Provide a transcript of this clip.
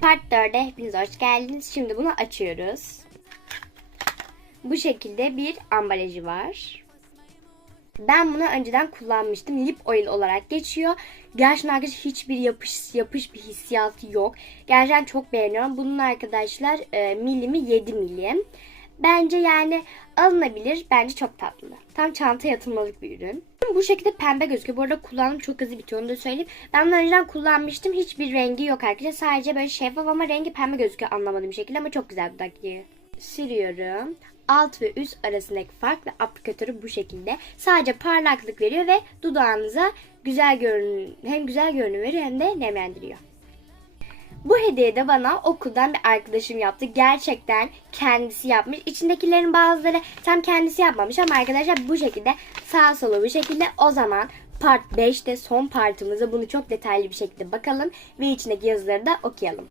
Part 4'e hepiniz hoş geldiniz. Şimdi bunu açıyoruz. Bu şekilde bir ambalajı var. Ben bunu önceden kullanmıştım. Lip oil olarak geçiyor. Gerçekten arkadaşlar hiçbir yapış yapış bir hissiyatı yok. Gerçekten çok beğeniyorum. Bunun arkadaşlar e, milimi 7 milim. Bence yani alınabilir. Bence çok tatlı. Tam çantaya atılmalık bir ürün. Bu şekilde pembe gözüküyor. Bu arada kullanım çok hızlı bitiyor onu da söyleyeyim. Ben bunu önceden kullanmıştım. Hiçbir rengi yok arkadaşlar. Sadece böyle şeffaf ama rengi pembe gözüküyor anlamadığım şekilde ama çok güzel dudaklığı. Sürüyorum. Alt ve üst arasındaki fark ve aplikatörü bu şekilde. Sadece parlaklık veriyor ve dudağınıza güzel görün hem güzel görünüm veriyor hem de nemlendiriyor. Bu hediye de bana okuldan bir arkadaşım yaptı. Gerçekten kendisi yapmış. İçindekilerin bazıları tam kendisi yapmamış ama arkadaşlar bu şekilde sağ sola bu şekilde o zaman part 5'te son partımızda bunu çok detaylı bir şekilde bakalım ve içindeki yazıları da okuyalım.